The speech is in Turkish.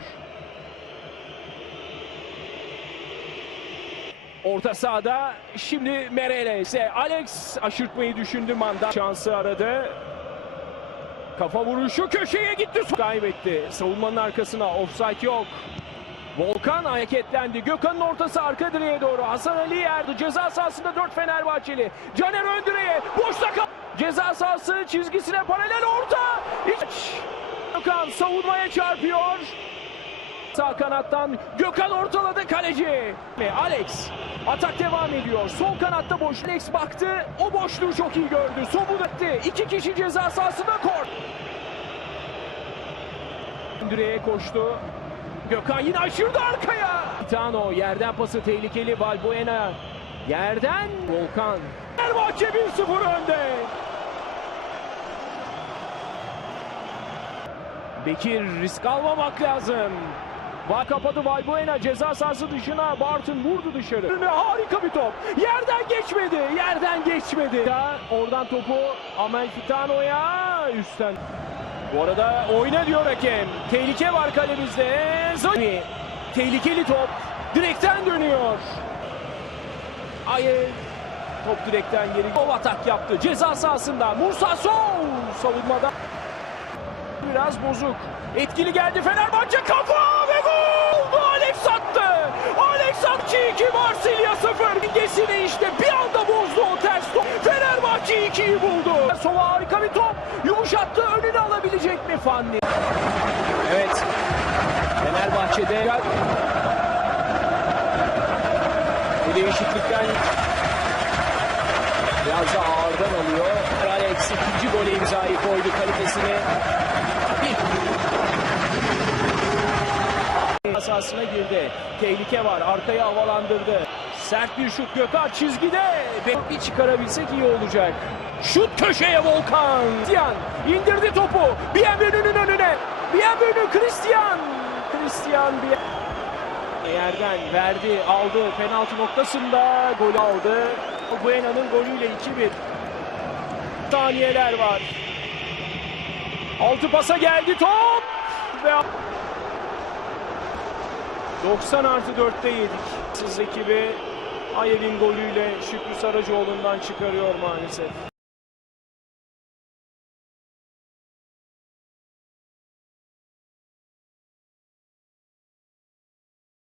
geliyor. Orta sahada şimdi Mereles'e Alex aşırtmayı düşündü Manda. Şansı aradı. Kafa vuruşu köşeye gitti. Kaybetti. Savunmanın arkasına offside yok. Volkan hareketlendi. Gökhan'ın ortası arka direğe doğru. Hasan Ali yerdi. Ceza sahasında 4 Fenerbahçeli. Caner ön direğe. Boşta kal. Ceza sahası çizgisine paralel orta. İç. Gökhan savunmaya çarpıyor. Sağ kanattan Gökhan ortaladı kaleci. Alex atak devam ediyor. Sol kanatta boş. Alex baktı. O boşluğu çok iyi gördü. Sobu etti. İki kişi ceza sahasında kor. Direğe koştu. Gökhan yine aşırdı arkaya. Tano yerden pası tehlikeli Valbuena. Yerden Volkan. Fenerbahçe 1-0 önde. Bekir risk almamak lazım. Va kapadı Valbuena ceza sahası dışına Barton vurdu dışarı. Harika bir top. Yerden geçmedi. Yerden geçmedi. Ya, oradan topu Amel Fitano'ya üstten. Bu arada oyna diyor hakem. Tehlike var kalemizde. Zani. Tehlikeli top. Direkten dönüyor. Hayır. Top direkten geri. Gol atak yaptı. Ceza sahasında. Musa Sol savunmada. Biraz bozuk. Etkili geldi Fenerbahçe kafa ve gol! Alex attı. Alex attı 2 Marsilya 0. Dengesini işte bir anda bozdu o ters top. Fenerbahçe 2'yi buldu. Sova harika bir top. Yumuşattı önünü alabilecek mi Fanni? Evet. Fenerbahçe'de bu değişiklikten biraz da ağırdan alıyor. Alex ikinci gole imzayı koydu Bir sahasına girdi. Tehlike var. Arkaya havalandırdı. Sert bir şut Gökhan çizgide. Bir çıkarabilsek iyi olacak. Şut köşeye Volkan. Christian indirdi topu. Bienvenu'nun önüne. Bienvenu Christian. Christian bir yerden verdi, aldı. Penaltı noktasında gol aldı. Buena'nın golüyle 2-1. Saniyeler var. Altı pasa geldi top. Ve 90 artı 4'te yedik. Siz ekibi Ayev'in golüyle Şükrü Saracoğlu'ndan çıkarıyor maalesef.